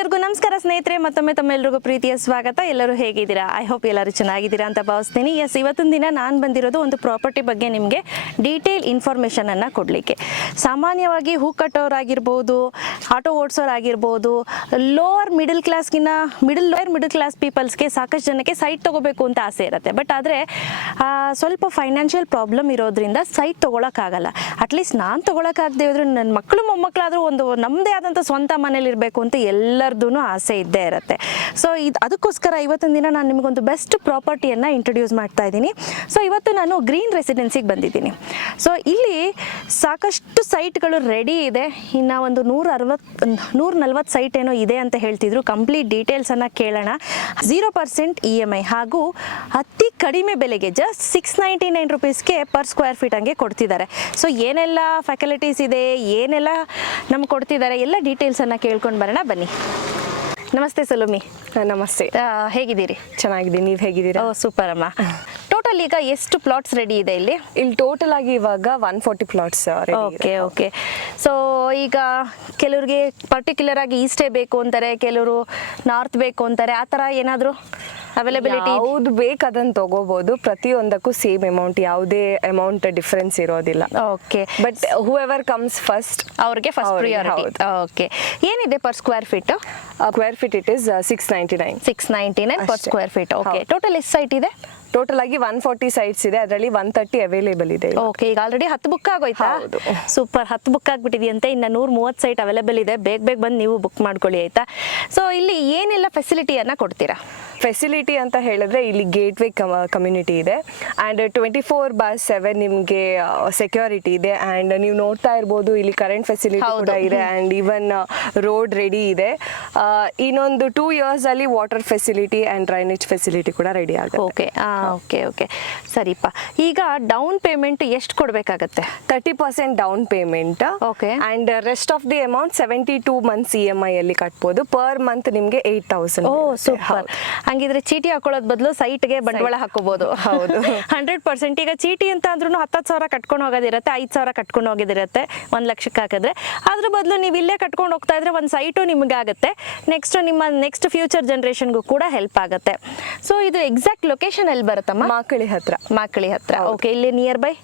ಎಲ್ಲರಿಗೂ ನಮಸ್ಕಾರ ಸ್ನೇಹಿತರೆ, ಮತ್ತೊಮ್ಮೆ ತಮ್ಮೆಲ್ಲರಿಗೂ ಪ್ರೀತಿಯ ಸ್ವಾಗತ. ಎಲ್ಲರೂ ಹೇಗಿದ್ದೀರಾ? ಐ ಹೋಪ್ ಎಲ್ಲರೂ ಚೆನ್ನಾಗಿದ್ದೀರಾ ಅಂತ ಭಾವಿಸ್ತೀನಿ. ಎಸ್ ಇವತ್ತಿನ ದಿನ ನಾನು ಬಂದಿರೋದು ಒಂದು ಪ್ರಾಪರ್ಟಿ ಬಗ್ಗೆ ನಿಮಗೆ ಡೀಟೇಲ್ ಇನ್ಫಾರ್ಮೇಷನನ್ನು ಕೊಡಲಿಕ್ಕೆ. ಸಾಮಾನ್ಯವಾಗಿ ಹೂ ಕಟ್ಟೋರಾಗಿರ್ಬೋದು ಆಟೋ ಓಡಿಸೋರಾಗಿರ್ಬೋದು ಲೋವರ್ ಮಿಡಲ್ ಕ್ಲಾಸ್ಗಿನ್ನ ಮಿಡಲ್ ಲೋಯರ್ ಮಿಡಲ್ ಕ್ಲಾಸ್ ಪೀಪಲ್ಸ್ಗೆ ಸಾಕಷ್ಟು ಜನಕ್ಕೆ ಸೈಟ್ ತೊಗೋಬೇಕು ಅಂತ ಆಸೆ ಇರುತ್ತೆ. ಬಟ್ ಆದರೆ ಸ್ವಲ್ಪ ಫೈನಾನ್ಷಿಯಲ್ ಪ್ರಾಬ್ಲಮ್ ಇರೋದ್ರಿಂದ ಸೈಟ್ ತೊಗೊಳಕ್ಕಾಗಲ್ಲ. ಅಟ್ಲೀಸ್ಟ್ ನಾನು ತೊಗೊಳಕ್ಕಾಗದೇ ಇದ್ರೆ ನನ್ನ ಮಕ್ಕಳು ಮೊಮ್ಮಕ್ಕಳಾದರೂ ಒಂದು ನಮ್ಮದೇ ಆದಂಥ ಸ್ವಂತ ಮನೇಲಿ ಇರಬೇಕು ಅಂತ ಎಲ್ಲರದೂ ಆಸೆ ಇದ್ದೇ ಇರುತ್ತೆ. ಸೊ ಇದು ಅದಕ್ಕೋಸ್ಕರ ಇವತ್ತಿನ ದಿನ ನಾನು ನಿಮಗೊಂದು ಬೆಸ್ಟ್ ಪ್ರಾಪರ್ಟಿಯನ್ನು ಇಂಟ್ರೊಡ್ಯೂಸ್ ಮಾಡ್ತಾ ಇದ್ದೀನಿ. ಸೊ ಇವತ್ತು ನಾನು ಗ್ರೀನ್ ರೆಸಿಡೆನ್ಸಿಗೆ ಬಂದಿದ್ದೀನಿ. ಸೊ ಇಲ್ಲಿ ಸಾಕಷ್ಟು ಸೈಟ್ಗಳು ರೆಡಿ ಇದೆ. ಇನ್ನು ಒಂದು ನೂರ ಅರವತ್ತು ನೂರ ನಲ್ವತ್ತು ಸೈಟ್ ಏನೋ ಇದೆ ಅಂತ ಹೇಳ್ತಿದ್ರು. ಕಂಪ್ಲೀಟ್ ಡೀಟೇಲ್ಸನ್ನು ಕೇಳೋಣ. Zero percent E M I ಹಾಗೂ ಅತಿ ಕಡಿಮೆ ಬೆಲೆಗೆ ಜಸ್ಟ್ ಸಿಕ್ಸ್ ನೈಂಟಿ ನೈನ್ ರುಪೀಸ್ಗೆ ಪರ್ ಸ್ಕ್ವೇರ್ ಫೀಟ್ ಹಂಗೆ ಕೊಡ್ತಿದ್ದಾರೆ. ಸೊ ಏನೆಲ್ಲ ಫ್ಯಾಕಲಿಟೀಸ್ ಇದೆ, ಏನೆಲ್ಲ ನಮ್ಗೆ ಕೊಡ್ತಿದ್ದಾರೆ, ಎಲ್ಲ ಡೀಟೇಲ್ಸನ್ನು ಕೇಳ್ಕೊಂಡು ಬರೋಣ. ಬನ್ನಿ. ನಮಸ್ತೆ ಸಲೋಮಿ. ನಮಸ್ತೆ. ಹೇಗಿದ್ದೀರಿ? ಚೆನ್ನಾಗಿದ್ದೀನಿ. ನೀವು ಹೇಗಿದ್ದೀರಾ? ಓ ಸೂಪರ್ ಅಮ್ಮ. ಟೋಟಲ್ ಈಗ ಎಷ್ಟು ಪ್ಲಾಟ್ಸ್ ರೆಡಿ ಇದೆ ಇಲ್ಲಿ? ಇಲ್ಲಿ ಟೋಟಲ್ ಆಗಿ ಇವಾಗ one forty plots okay okay so ಈಗ ಕೆಲವ್ರಿಗೆ ಪರ್ಟಿಕ್ಯುಲರ್ ಆಗಿ ಈಸ್ಟೇ ಬೇಕು ಅಂತಾರೆ ಕೆಲವರು ನಾರ್ತ್ ಬೇಕು ಅಂತಾರೆ ಆ ಥರ ಏನಾದರೂ? ಅವೈಲಬಿಲಿಟಿ ಯಾವ್ದು ಬೇಕು ಅದನ್ನ ತಗೋಬಹುದು ಪ್ರತಿಯೊಂದಕ್ಕೂ ಸೇಮ್ ಅಮೌಂಟ್ ಯಾವುದೇ ಅಮೌಂಟ್ ಡಿಫ್ರೆನ್ಸ್ ಇರೋದಿಲ್ಲ. Okay but whoever comes first ಅವ್ರಿಗೆ ಫಸ್ಟ್ ಪ್ರಿಯಾರಿಟಿ ಹೌದು. ಓಕೆ ಏನಿದೆ per square feet square feet it is six ninety nine six ninety nine per square feet okay total ಎಷ್ಟು ಸೈಟ್ ಇದೆ? Total ಆಗಿ one forty sites ಇದೆ. ಅದರಲ್ಲಿ one thirty available ಇದೆ okay ಈಗ ಆಲ್ರೆಡಿ ಹತ್ತು ಬುಕ್ ಆಗೋಯ್ತಾ? ಹೌದು. ಸೂಪರ್ ಹತ್ತು ಬುಕ್ ಆಗ್ಬಿಟ್ಟಿದೆಯಂತೆ. ಇನ್ನು ನೂರ ಮೂವತ್ತು ಸೈಟ್ ಅವೈಲೇಬಲ್ ಇದೆ. ಬೇಗ ಬೇಗ ಬಂದು ನೀವು ಬುಕ್ ಮಾಡ್ಕೊಳ್ಳಿ ಆಯ್ತಾ? ಸೊ ಇಲ್ಲಿ ಏನೆಲ್ಲ ಫೆಸಿಲಿಟಿಯನ್ನು ಕೊಡ್ತೀರಾ? ಫೆಸಿಲಿಟಿ ಅಂತ ಹೇಳಿದ್ರೆ ಇಲ್ಲಿ ಗೇಟ್ವೇ ಕಮ್ಯುನಿಟಿ ಇದೆ. And twenty four bar seven ನಿಮಗೆ ಸೆಕ್ಯೂರಿಟಿ ಇದೆ. ಆ್ಯಂಡ್ ನೀವು ನೋಡ್ತಾ ಇರ್ಬೋದು ಇಲ್ಲಿ ಕರೆಂಟ್ ಫೆಸಿಲಿಟಿ ಕೂಡ ಇದೆ. ಆ್ಯಂಡ್ ಈವನ್ ರೋಡ್ ರೆಡಿ ಇದೆ. ಇನ್ನೊಂದು ಟೂ ಇಯರ್ಸ್ ಅಲ್ಲಿ water facility and drainage facility ಕೂಡ ರೆಡಿ ಆಗುತ್ತೆ. ಓಕೆ ಓಕೆ ಓಕೆ ಸರಿಪ್ಪ ಈಗ ಡೌನ್ ಪೇಮೆಂಟ್ ಎಷ್ಟು ಕೊಡಬೇಕಾಗತ್ತೆ? Thirty percent down payment okay and rest of the amount seventy two months E M I ಅಲ್ಲಿ ಕಟ್ಬೋದು. ಪರ್ ಮಂತ್ ನಿಮಗೆ ಏಯ್ಟ್ ತೌಸಂಡ್ ಓ ಸೂಪರ್ ಹಂಗಿದ್ರೆ ಚೀಟಿ ಹಾಕೊಳ್ಳೋದ್ ಬದಲು ಸೈಟ್ಗೆ ಬಂಡವಾಳ ಹಾಕೋಬಹುದು ಹೌದು. ಹಂಡ್ರೆಡ್ ಪರ್ಸೆಂಟ್ ಈಗ ಚೀಟಿ ಅಂತ ಅಂದ್ರೂ ಹತ್ತತ್ತು ಸಾವಿರ ಕಟ್ಕೊಂಡು ಹೋಗೋದಿರತ್ತೆ ಐದು ಸಾವಿರ ಕಟ್ಕೊಂಡು ಹೋಗೋದಿರತ್ತೆ ಒಂದು ಲಕ್ಷಕ್ಕೆ ಹಾಕಿದ್ರೆ. ಅದ್ರ ಬದಲು ನೀವು ಇಲ್ಲೇ ಕಟ್ಕೊಂಡು ಹೋಗ್ತಾ ಇದ್ರೆ ಒಂದು ಸೈಟು ನಿಮ್ಗೆ ಆಗುತ್ತೆ. ನೆಕ್ಸ್ಟ್ ನಿಮ್ಮ ನೆಕ್ಸ್ಟ್ ಫ್ಯೂಚರ್ ಜನ್ರೇಷನ್ಗೂ ಕೂಡ ಹೆಲ್ಪ್ ಆಗುತ್ತೆ. ಸೊ ಇದು ಎಕ್ಸಾಕ್ಟ್ ಲೊಕೇಶನ್ ಎಲ್ಲಿ ಬರುತ್ತಮ್ಮ? ಮಾಕಳಿ ಹತ್ರ. ಮಾಕಳಿ ಹತ್ರ. ಓಕೆ ಇಲ್ಲಿ ನಿಯರ್ ಬೈ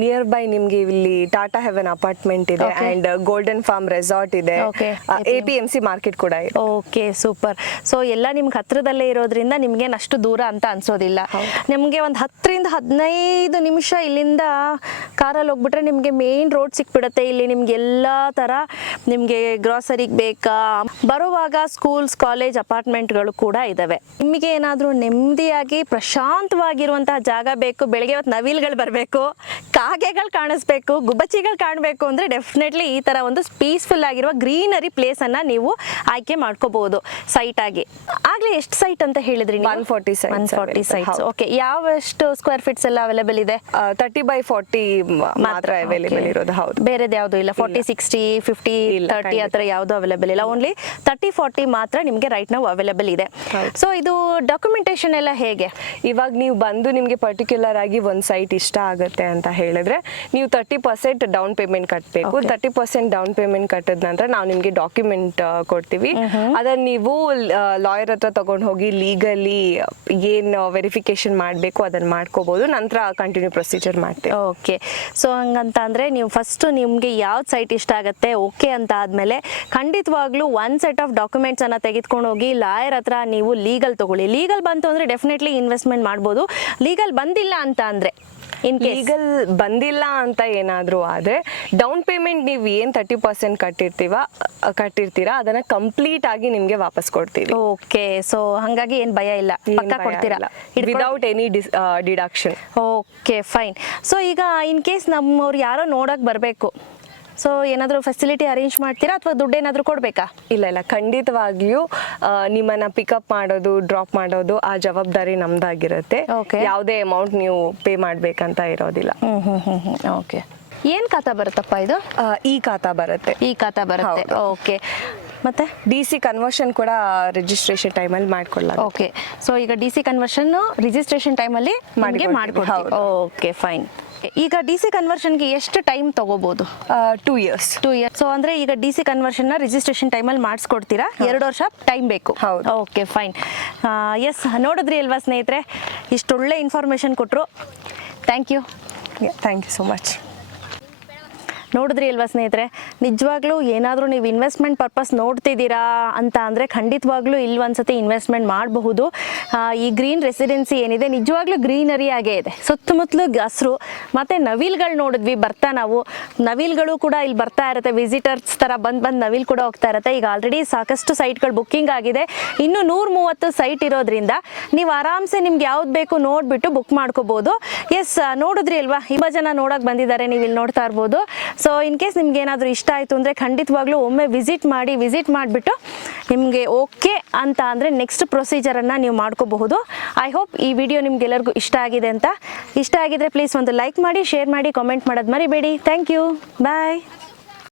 ನಿಯರ್ ಬೈ ನಿಮ್ಗೆ ಇಲ್ಲಿ ಟಾಟಾ ಹೆವೆನ್ ಅಪಾರ್ಟ್ಮೆಂಟ್ ಇದೆ ಅಂಡ್ ಗೋಲ್ಡನ್ ಫಾರ್ಮ್ ರೆಸಾರ್ಟ್ ಇದೆ. A P M C market ಕೂಡ ಇದೆ. ಓಕೆ ಸೂಪರ್ ಸೊ ಎಲ್ಲ ನಿಮ್ಗೆ ಹತ್ರದಲ್ಲೇ ಇರೋದ್ರಿಂದ ನಿಮ್ಗೆ ಅಷ್ಟು ದೂರ ಅಂತ ಅನ್ಸೋದಿಲ್ಲ. ನಿಮ್ಗೆ ಒಂದು ಹತ್ತರಿಂದ ಹದಿನೈದು ನಿಮಿಷ ಇಲ್ಲಿಂದ ಕಾರಲ್ಲಿ ಹೋಗ್ಬಿಟ್ರೆ ನಿಮಗೆ ಮೇನ್ ರೋಡ್ ಸಿಕ್ಬಿಡುತ್ತೆ. ಇಲ್ಲಿ ನಿಮ್ಗೆ ಎಲ್ಲ ತರ ನಿಮಗೆ ಗ್ರಾಸರಿಗೆ ಬೇಕಾ? ಬರುವಾಗ ಸ್ಕೂಲ್ಸ್ ಕಾಲೇಜ್ ಅಪಾರ್ಟ್ಮೆಂಟ್ಗಳು ಕೂಡ ಇದ್ದಾವೆ ನಿಮಗೆ ಏನಾದರೂ ನೆಮ್ಮದಿಯಾಗಿ ಪ್ರಶಾಂತವಾಗಿರುವಂತಹ ಜಾಗ ಬೇಕು ಬೆಳಗ್ಗೆ ಹೊತ್ತು ನವಿಲ್ಗಳು ಬರಬೇಕು ಕಾಗೆಗಳು ಕಾಣಿಸ್ಬೇಕು ಗುಬ್ಬಚ್ಚಿಗಳು ಕಾಣಬೇಕು ಅಂದರೆ ಡೆಫಿನೆಟ್ಲಿ ಈ ಥರ ಒಂದು ಪೀಸ್ಫುಲ್ ಆಗಿರುವ ಗ್ರೀನರಿ ಪ್ಲೇಸನ್ನು ನೀವು ಆಯ್ಕೆ ಮಾಡ್ಕೋಬಹುದು ಸೈಟ್ ಆಗಿ. ಆಗ್ಲೇ ಎಷ್ಟು ಸೈಟ್ ಅಂತ ಹೇಳಿದ್ರಿ 140 forty one forty sites. Okay ಯಾವಷ್ಟು square feets ಎಲ್ಲ ಅವೈಲೇಬಲ್ ಇದೆ? ತರ್ಟಿ ಬೈ ಫಾರ್ಟಿ ಮಾತ್ರ ಅವೈಲೇಬಲ್ ಇರೋದು ಹೌದು. ಬೇರೆದು ಯಾವುದು ಇಲ್ಲ? ಫಾರ್ಟಿ ಸಿಕ್ಸ್ಟಿ ಫಿಫ್ಟಿ ತರ್ಟಿ ಆ ಥರ ಯಾವುದು ಅವೈಲೇಬಲ್ ಇಲ್ಲ. ಓನ್ಲಿ ತರ್ಟಿ ಫಾರ್ಟಿ ಮಾತ್ರ ನಿಮಗೆ ರೈಟ್ ನಾವು ಅವೈಲೇಬಲ್ ಇದೆ. ಸೊ ಇದು ಡಾಕ್ಯುಮೆಂಟೇಶನ್ ಎಲ್ಲ ಹೇಗೆ? ಇವಾಗ ನೀವು ಬಂದು ನಿಮಗೆ ಪರ್ಟಿಕ್ಯುಲರ್ ಆಗಿ ಒಂದು ಸೈಟ್ ಇಷ್ಟ ಆಗುತ್ತೆ ಅಂತ ಹೇಳಿದ್ರೆ ನೀವು ತರ್ಟಿ ಪರ್ಸೆಂಟ್ ಡೌನ್ ಪೇಮೆಂಟ್ ಕಟ್ಟಬೇಕು. ತರ್ಟಿ ಪರ್ಸೆಂಟ್ ಡೌನ್ ಪೇಮೆಂಟ್ ಕಟ್ಟಿದ ನಂತರ ನಾವು ನಿಮಗೆ ಡಾಕ್ಯುಮೆಂಟ್ ಕೊಡ್ತೀವಿ. ಅದನ್ನ ನೀವು ಲಾಯರ್ ಹತ್ರ ತಗೊಂಡು ಹೋಗಿ ಲೀಗಲಿ ಏನು ವೆರಿಫಿಕೇಶನ್ ಮಾಡಬೇಕು ಅದನ್ನು ಮಾಡ್ಕೋಬಹುದು ನಂತರ ಕಂಟಿನ್ಯೂ ಪ್ರೊಸೀಜರ್ ಮಾಡ್ತೀವಿ. ಓಕೆ ಸೊ ಹಂಗಂತ ಅಂದರೆ ನೀವು ಫಸ್ಟ್ ನಿಮಗೆ ಯಾವ್ದು ಸೈಟ್ ಇಷ್ಟ ಆಗುತ್ತೆ ಓಕೆ ಅಂತ ಆದಮೇಲೆ ಖಂಡಿತವಾಗ್ಲೂ ಒನ್ ಸೆಟ್ ಆಫ್ ಡಾಕ್ಯುಮೆಂಟ್ಸ್ ಅನ್ನ ತೆಗೆದುಕೊಂಡು ಹೋಗಿ ಲಾಯರ್ ಹತ್ರ ನೀವು ಲೀಗಲ್ ತಗೊಳ್ಳಿ. ಲೀಗಲ್ ಬಂತು ಅಂದರೆ ಡೆಫಿನೆಟ್ಲಿ ಇನ್ವೆಸ್ಟ್ಮೆಂಟ್ ಮಾಡ್ಬೋದು. ಲೀಗಲ್ ಬಂದಿಲ್ಲ ಅಂತ ಅಂದರೆ ಇನ್ ಲೀಗಲ್ ಬಂದಿಲ್ಲ ಅಂತ ಏನಾದರೂ ಆದರೆ ಡೌನ್ ಪೇಮೆಂಟ್ ನೀವು ಏನು ತರ್ಟಿ ಪರ್ಸೆಂಟ್ ಕಟ್ಟಿರ್ತೀವ ಕಟ್ಟಿರ್ತೀರಾ ಅದನ್ನ ಕಂಪ್ಲೀಟ್ ಆಗಿ ನಿಮಗೆ ವಾಪಸ್ ಕೊಡ್ತೀವಿ. ಓಕೆ ಸೊ ಹಾಗಾಗಿ ಏನು ಭಯ ಇಲ್ಲ. ಪಕ್ಕ ಕೊಡ್ತೀರಾ? Without any deduction okay fine so ಈಗ ಇನ್ ಕೇಸ್ ನಮ್ಮವ್ರು ಯಾರೋ ನೋಡೋಕೆ ಬರಬೇಕು ಸೊ ಏನಾದರೂ ಫೆಸಿಲಿಟಿ ಅರೇಂಜ್ ಮಾಡ್ತೀರಾ ಅಥವಾ ದುಡ್ಡು ಏನಾದರೂ ಕೊಡಬೇಕಾ? ಇಲ್ಲ ಇಲ್ಲ. ಖಂಡಿತವಾಗಿಯೂ ನಿಮ್ಮನ್ನ ಪಿಕಪ್ ಮಾಡೋದು ಡ್ರಾಪ್ ಮಾಡೋದು ಆ ಜವಾಬ್ದಾರಿ ನಮ್ದಾಗಿರುತ್ತೆ. Okay. ಯಾವುದೇ ಅಮೌಂಟ್ ನೀವು ಪೇ ಮಾಡ್ಬೇಕಂತ ಇರೋದಿಲ್ಲ. ಹ್ಞೂ ಹ್ಞೂ ಹ್ಞೂ ಓಕೆ ಏನು ಖಾತಾ ಬರುತ್ತಪ್ಪ ಇದು? ಆ, ಈ ಖಾತಾ ಬರುತ್ತೆ. ಈ ಖಾತಾ ಬರುತ್ತೆ. ಓಕೆ ಮತ್ತೆ? ಡಿ ಸಿ ಕನ್ವರ್ಷನ್ ಕೂಡ ರಿಜಿಸ್ಟ್ರೇಷನ್ ಟೈಮಲ್ಲಿ ಮಾಡ್ಕೊಳ್ಳಲ್ಲ ಓಕೆ ಸೊ ಈಗ ಡಿ ಸಿ ಕನ್ವರ್ಷನ್ ರಿಜಿಸ್ಟ್ರೇಷನ್ ಟೈಮಲ್ಲಿ ಅಲ್ಲಿ ಮಾಡಿಕೊಡ್ತೀವಿ, ಮಾಡ್ಕೊಡ್ತೀವಿ. ಓಕೆ ಫೈನ್ ಈಗ ಡಿ ಸಿ ಕನ್ವರ್ಷನ್ಗೆ ಎಷ್ಟು ಟೈಮ್ ತಗೋಬಹುದು two years two years so ಅಂದ್ರೆ ಈಗ ಡಿ ಸಿ ಕನ್ವರ್ಷನ್ನ ರಿಜಿಸ್ಟ್ರೇಷನ್ ಟೈಮಲ್ಲಿ ಮಾಡಿಸ್ಕೊಡ್ತೀರಾ? ಎರಡು ವರ್ಷ ಟೈಮ್ ಬೇಕು. ಹೌದು. ಓಕೆ ಫೈನ್ ಎಸ್ ನೋಡಿದ್ರಿ ಅಲ್ವಾ ಸ್ನೇಹಿತರೆ? ಇಷ್ಟೊಳ್ಳೆ ಇನ್ಫಾರ್ಮೇಷನ್ ಕೊಟ್ಟರು thank you thank you so much ನೋಡಿದ್ರಿ ಅಲ್ವಾ ಸ್ನೇಹಿತರೆ? ನಿಜವಾಗ್ಲೂ ಏನಾದರೂ ನೀವು ಇನ್ವೆಸ್ಟ್ಮೆಂಟ್ ಪರ್ಪಸ್ ನೋಡ್ತಿದ್ದೀರಾ ಅಂತ ಅಂದರೆ ಖಂಡಿತವಾಗ್ಲೂ ಇಲ್ಲಿ ಒಂದ್ಸತಿ ಇನ್ವೆಸ್ಟ್ಮೆಂಟ್ ಮಾಡಬಹುದು. ಈ ಗ್ರೀನ್ ರೆಸಿಡೆನ್ಸಿ ಏನಿದೆ, ನಿಜವಾಗ್ಲೂ ಗ್ರೀನರಿ ಆಗೇ ಇದೆ. ಸುತ್ತಮುತ್ತಲು ಹಸ್ರು, ಮತ್ತು ನವಿಲ್ಗಳು ನೋಡಿದ್ವಿ, ಬರ್ತಾ ನಾವು. ನವಿಲ್ಗಳು ಕೂಡ ಇಲ್ಲಿ ಬರ್ತಾ ಇರುತ್ತೆ ವಿಸಿಟರ್ಸ್ ಥರ ಬಂದು ಬಂದು ನವಿಲ್ ಕೂಡ ಹೋಗ್ತಾ ಇರುತ್ತೆ. ಈಗ ಆಲ್ರೆಡಿ ಸಾಕಷ್ಟು ಸೈಟ್ಗಳು ಬುಕ್ಕಿಂಗ್ ಆಗಿದೆ. ಇನ್ನು ನೂರ ಮೂವತ್ತು ಸೈಟ್ ಇರೋದ್ರಿಂದ ನೀವು ಆರಾಮ್ಸೆ ನಿಮ್ಗೆ ಯಾವ್ದು ಬೇಕು ನೋಡಿಬಿಟ್ಟು ಬುಕ್ ಮಾಡ್ಕೋಬೋದು. ಎಸ್ ನೋಡಿದ್ರಿ ಅಲ್ವಾ? ತುಂಬ ಜನ ನೋಡೋಕೆ ಬಂದಿದ್ದಾರೆ, ನೀವು ಇಲ್ಲಿ ನೋಡ್ತಾ ಇರ್ಬೋದು. ಸೊ ಇನ್ ಕೇಸ್ ನಿಮ್ಗೆ ಏನಾದರೂ ಇಷ್ಟ ಆಯಿತು ಅಂದರೆ ಖಂಡಿತವಾಗ್ಲೂ ಒಮ್ಮೆ ವಿಸಿಟ್ ಮಾಡಿ ವಿಸಿಟ್ ಮಾಡಿಬಿಟ್ಟು ನಿಮಗೆ ಓಕೆ ಅಂತ ಅಂದರೆ ನೆಕ್ಸ್ಟ್ ಪ್ರೊಸೀಜರನ್ನು ನೀವು ಮಾಡ್ಕೋಬಹುದು. ಐ ಹೋಪ್ ಈ ವಿಡಿಯೋ ನಿಮ್ಗೆಲ್ಲರಿಗೂ ಇಷ್ಟ ಆಗಿದೆ ಅಂತ. ಇಷ್ಟ ಆಗಿದ್ರೆ ಪ್ಲೀಸ್ ಒಂದು ಲೈಕ್ ಮಾಡಿ ಶೇರ್ ಮಾಡಿ ಕಾಮೆಂಟ್ ಮಾಡೋದು ಮರಿಬೇಡಿ. Thank you bye